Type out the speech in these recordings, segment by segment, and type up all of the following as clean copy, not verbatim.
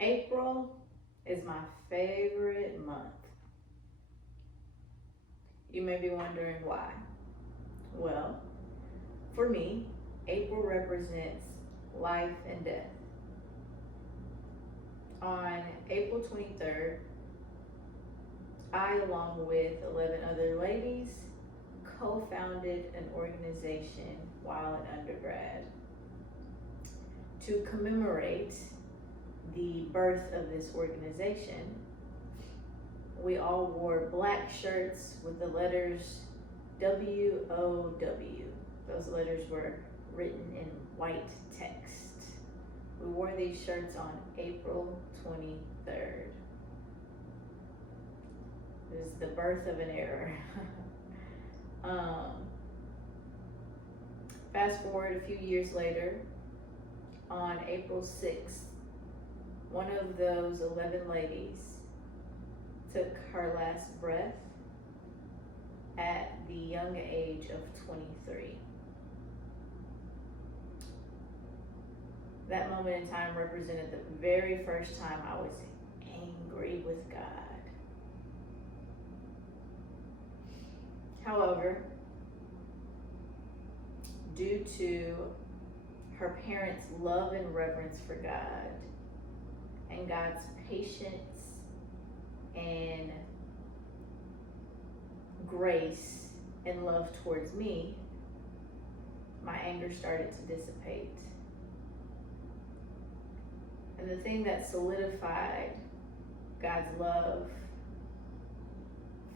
April is my favorite month. You may be wondering why. Well, for me, April represents life and death. On April 23rd, I, along with 11 other ladies, co founded an organization while an undergrad. To commemorate the birth of this organization, we all wore black shirts with the letters WOW. Those letters were written in white text. We wore these shirts on April 23rd. It was the birth of an era. Fast forward a few years later, on April 6th, one of those 11 ladies took her last breath at the young age of 23. That moment in time represented the very first time I was angry with God. However, due to her parents' love and reverence for God and God's patience and grace and love towards me, my anger started to dissipate. And the thing that solidified God's love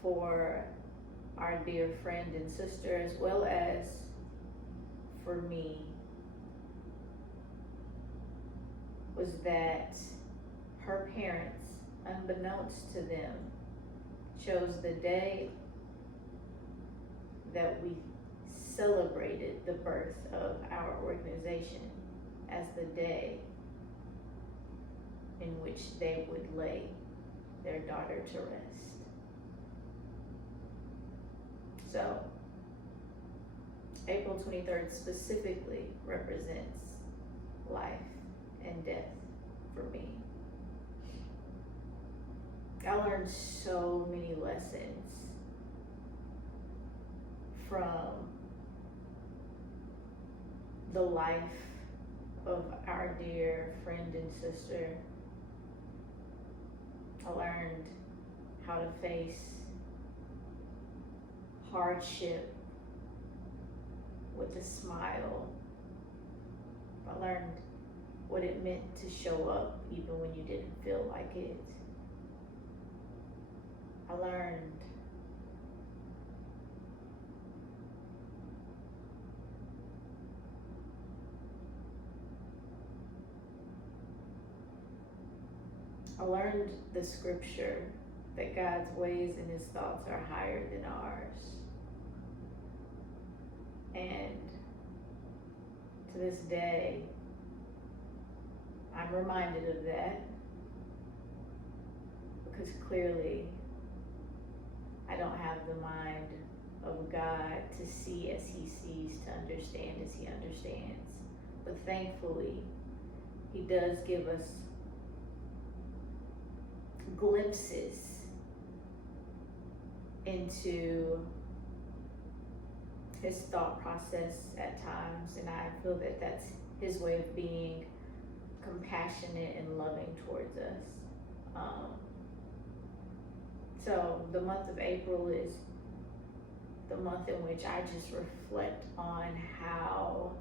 for our dear friend and sister, as well as for me, was that her parents, unbeknownst to them, chose the day that we celebrated the birth of our organization as the day in which they would lay their daughter to rest. So, April 23rd specifically represents life and death for me. I learned so many lessons from the life of our dear friend and sister. I learned how to face hardship with a smile. I learned what it meant to show up even when you didn't feel like it. I learned the scripture that God's ways and his thoughts are higher than ours. And to this day, I'm reminded of that because clearly I don't have the mind of God to see as he sees, to understand as he understands. But thankfully, he does give us glimpses into his thought process at times, and I feel that that's his way of being compassionate and loving towards us. So the month of April is the month in which I just reflect on how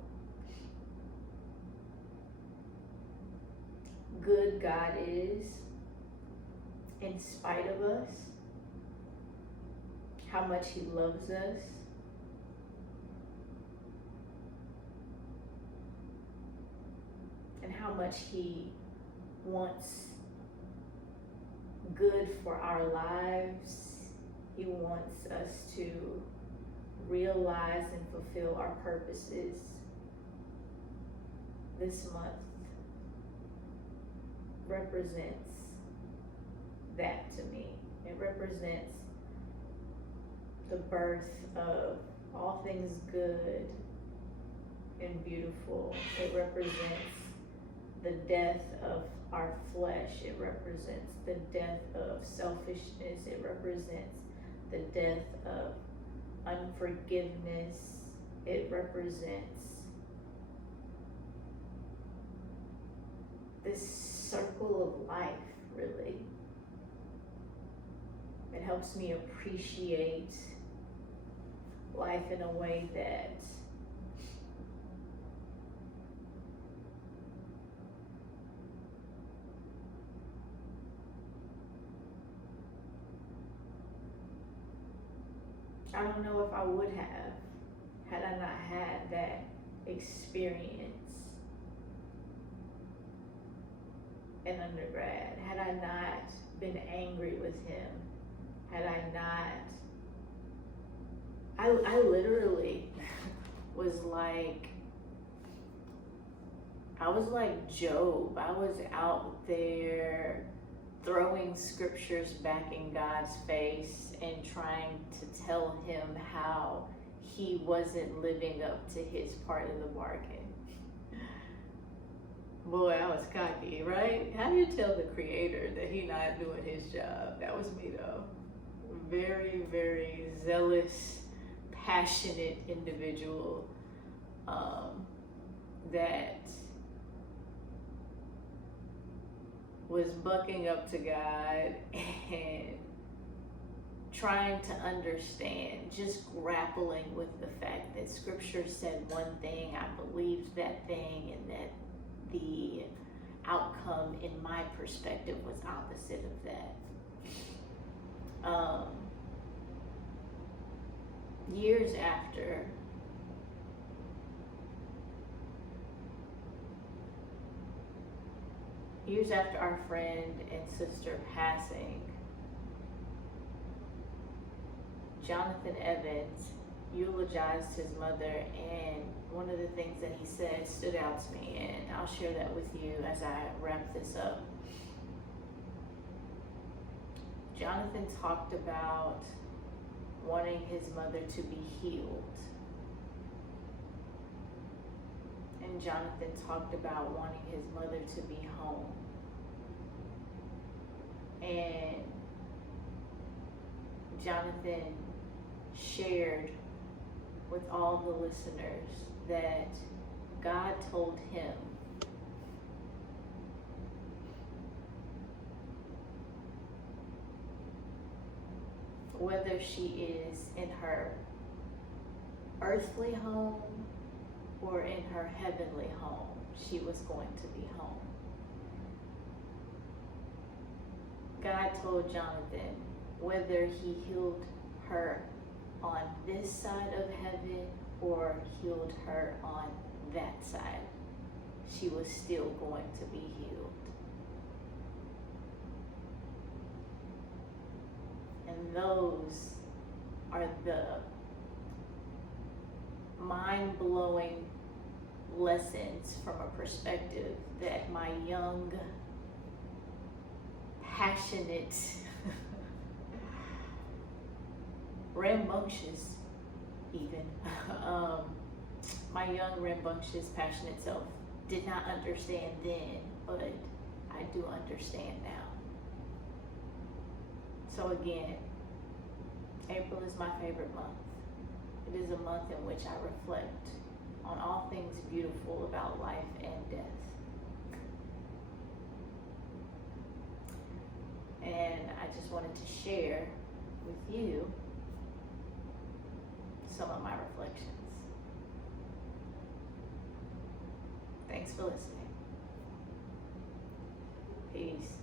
good God is in spite of us, how much he loves us, and how much he wants good for our lives. He wants us to realize and fulfill our purposes. This month represents that to me. It represents the birth of all things good and beautiful. It represents the death of our flesh. It represents the death of selfishness. It represents the death of unforgiveness. It represents this circle of life, really. It helps me appreciate life in a way that I don't know if I would have had I not had that experience in undergrad, had I not been angry with him, had I not, I literally was like, I was like Job. I was out there throwing scriptures back in God's face and trying to tell him how he wasn't living up to his part of the bargain. Boy, I was cocky, right? How do you tell the creator that he not doing his job? That was me though. Very, very zealous, passionate individual that was bucking up to God and trying to understand, just grappling with the fact that scripture said one thing, I believed that thing, and that the outcome in my perspective was opposite of that. Years after our friend and sister passing, Jonathan Evans eulogized his mother, and one of the things that he said stood out to me, and I'll share that with you as I wrap this up. Jonathan talked about wanting his mother to be healed. And Jonathan talked about wanting his mother to be home. And Jonathan shared with all the listeners that God told him whether she is in her earthly home or in her heavenly home, she was going to be home. God told Jonathan whether he healed her on this side of heaven or healed her on that side, she was still going to be healed. And those are the mind-blowing lessons from a perspective that my young, passionate, rambunctious even, my young, rambunctious, passionate self did not understand then, but I do understand now. So again, April is my favorite month. It is a month in which I reflect on all things beautiful about life and death. And I just wanted to share with you some of my reflections. Thanks for listening. Peace.